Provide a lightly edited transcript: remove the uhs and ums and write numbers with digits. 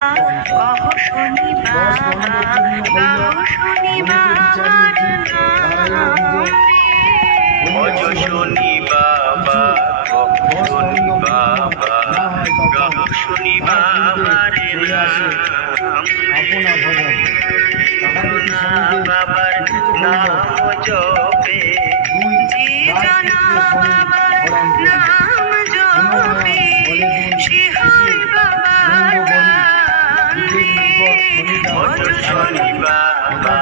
কহ শুনি বাবা, গাও শুনি বাবার নাম রে। ভজ শুনি বাবা, কহ শুনি বাবা, গাও শুনি বাবার নাম রে। বাবার নাম জপে, জীবনা বাবার নাম জপে, সে হয় বাবার গান রে। ভজ শুনি বাবা,